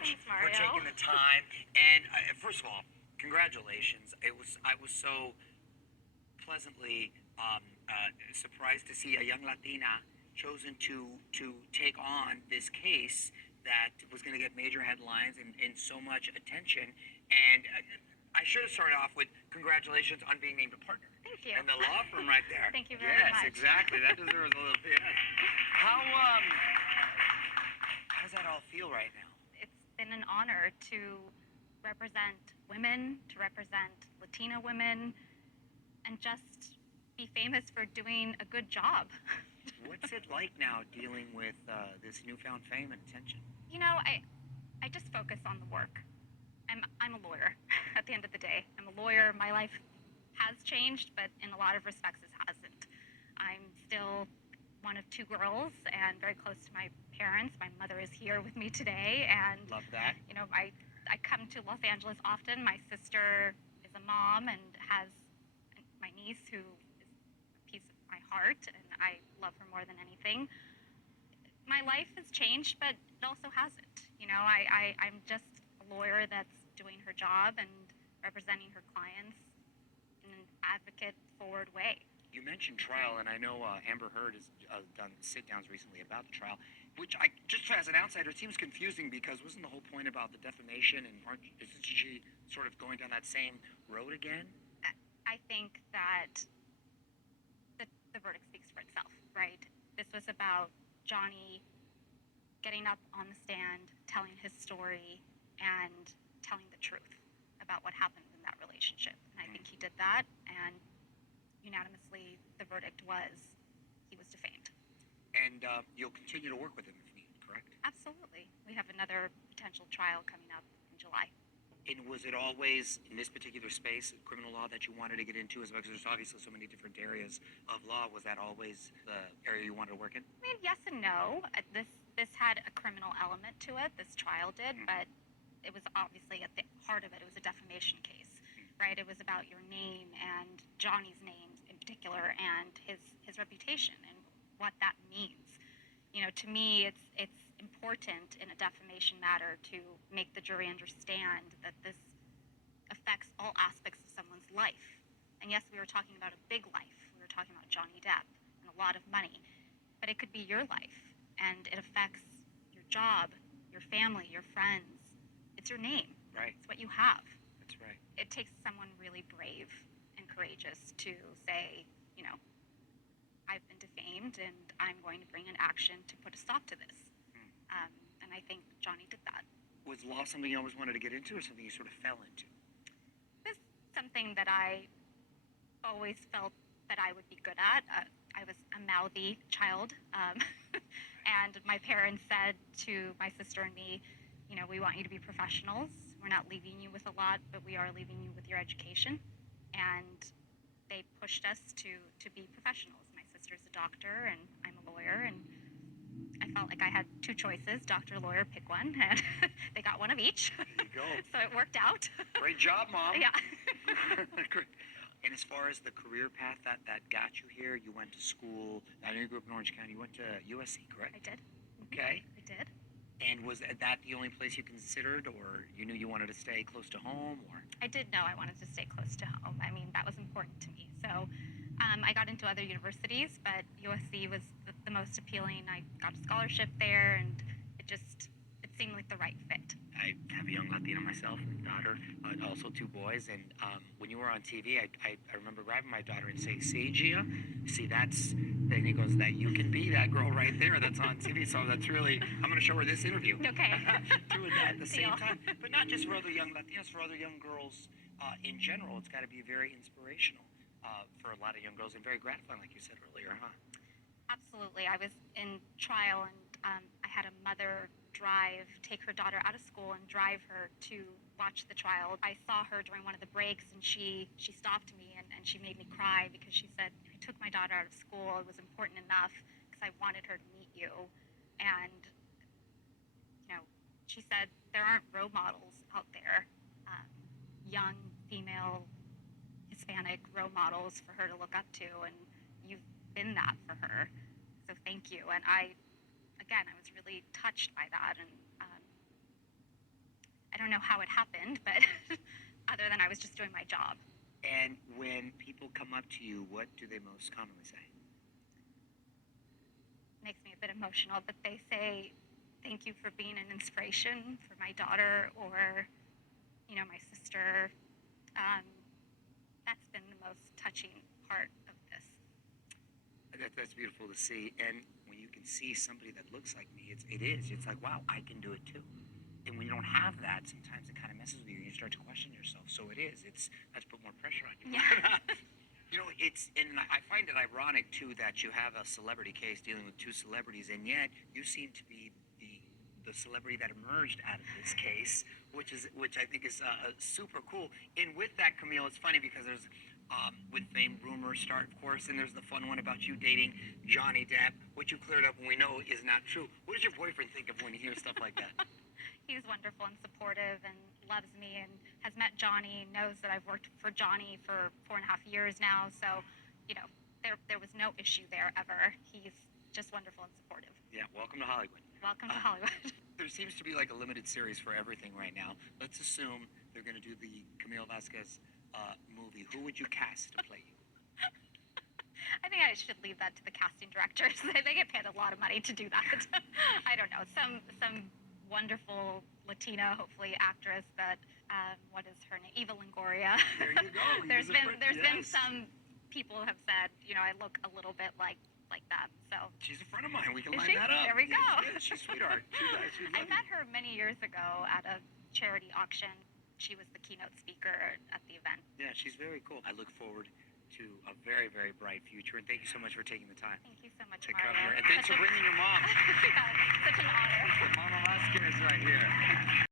Thanks, for Mario. taking the time. And first of all, congratulations. I was so pleasantly surprised to see a young Latina chosen to take on this case that was going to get major headlines and so much attention. And I should have started off with congratulations on being named a partner. Thank you. And the law firm right there. Thank you very yes, much. Yes, exactly. That deserves a little. Yes. How does that all feel right now? It's been an honor to represent women, to represent Latina women, and just be famous for doing a good job. What's it like now dealing with this newfound fame and attention? You know, I just focus on the work. I'm a lawyer at the end of the day. I'm a lawyer. My life has changed, but in a lot of respects it hasn't. I'm still one of two girls and very close to my parents. My mother is here with me today, and love that. You know, I come to Los Angeles often. My sister is a mom and has my niece who is a piece of my heart, and I love her more than anything. My life has changed, but it also hasn't. You know, I'm just a lawyer that's doing her job and representing her clients in an advocate forward way. You mentioned trial, and I know Amber Heard has done sit-downs recently about the trial, which I just as an outsider it seems confusing because wasn't the whole point about the defamation and isn't she sort of going down that same road again? I think that the verdict speaks for itself, right? This was about Johnny getting up on the stand, telling his story, and telling the truth about what happened in that relationship. And I think he did that, and unanimously the verdict was he was defamed. And you'll continue to work with him if needed, correct? Absolutely. We have another potential trial coming up in July. And was it always in this particular space, criminal law, that you wanted to get into as well? Because there's obviously so many different areas of law. Was that always the area you wanted to work in? I mean, yes and no. This had a criminal element to it. This trial did, but it was obviously at the heart of it. It was a defamation case, right? It was about your name and Johnny's name in particular, and his reputation and what that means. You know, to me, it's important in a defamation matter to make the jury understand that this affects all aspects of someone's life. And yes, we were talking about a big life. We were talking about Johnny Depp and a lot of money, but it could be your life, and it affects your job, your family, your friends. It's your name. Right. It's what you have. That's right. It takes someone really brave and courageous to say, you know, I've been defamed and I'm going to bring an action to put a stop to this. And I think Johnny did that. Was law something you always wanted to get into or something you sort of fell into? It's something that I always felt that I would be good at. I was a mouthy child. And my parents said to my sister and me, you know, we want you to be professionals. We're not leaving you with a lot, but we are leaving you with your education. And they pushed us to be professionals. My sister's a doctor and I'm a lawyer, and I felt like I had two choices, doctor, lawyer, pick one, and they got one of each. There you go. So it worked out. Great job, Mom. Yeah. And as far as the career path that got you here, you went to school, I know you grew up in Orange County, you went to USC, correct? I did. Okay. I did. And was that the only place you considered, or you knew you wanted to stay close to home, or? I did know I wanted to stay close to home. I mean, that was important to me. So I got into other universities, but USC was the most appealing. I got a scholarship there, and it seemed like the right fit. I have a young Latina myself, a daughter, also two boys, and when you were on TV, I remember grabbing my daughter and saying, "See, Gia, see then he goes, that you can be that girl right there that's on TV." So that's really, I'm going to show her this interview. Okay. Doing that at the same Deal. time, but not just for other young Latinos, for other young girls in general. It's got to be very inspirational for a lot of young girls and very gratifying, like you said earlier, huh? Absolutely. I was in trial, and I had a mother take her daughter out of school and drive her to watch the trial. I saw her during one of the breaks, and she stopped me and she made me cry because she said, I took my daughter out of school. It was important enough because I wanted her to meet you. And, you know, she said there aren't role models out there, young female Hispanic role models for her to look up to, and you've been that for her. So thank you. And I was really touched by that, and know how it happened, but other than I was just doing my job. And when people come up to you, what do they most commonly say? Makes me a bit emotional, but they say, thank you for being an inspiration for my daughter or, my sister. That's been the most touching part of this. That's beautiful to see. And when you can see somebody that looks like me, it is. It's like, wow, I can do it too. And when you don't have that, sometimes it kind of messes with you. You start to question yourself. So it is. Let's put more pressure on you. Yeah. And I find it ironic too that you have a celebrity case dealing with two celebrities, and yet you seem to be the celebrity that emerged out of this case, which I think is super cool. And with that, Camille, it's funny because there's with fame rumors start, of course, and there's the fun one about you dating Johnny Depp, which you cleared up and we know is not true. What does your boyfriend think of when he hears stuff like that? He's wonderful and supportive and loves me and has met Johnny, knows that I've worked for Johnny for 4.5 years now. So, there was no issue there ever. He's just wonderful and supportive. Yeah, welcome to Hollywood. Welcome to Hollywood. There seems to be like a limited series for everything right now. Let's assume they're going to do the Camille Vasquez movie. Who would you cast to play you? I think I should leave that to the casting directors. They get paid a lot of money to do that. I don't know. Some wonderful Latina, hopefully actress that what is her name? Eva Longoria. There you go. There's been Yes. some people have said, I look a little bit like that. So She's a friend of mine. We can Is line she? that up. There we Yeah, go. Yeah, she's a sweetheart. She's I lovely. met her many years ago at a charity auction. She was the keynote speaker at the event. Yeah, she's very cool. I look forward to a very, very bright future, and thank you so much for taking the time Thank you so much, to come Mario. here. And thanks for bringing your mom. Such an honor. Mama Vasquez right here.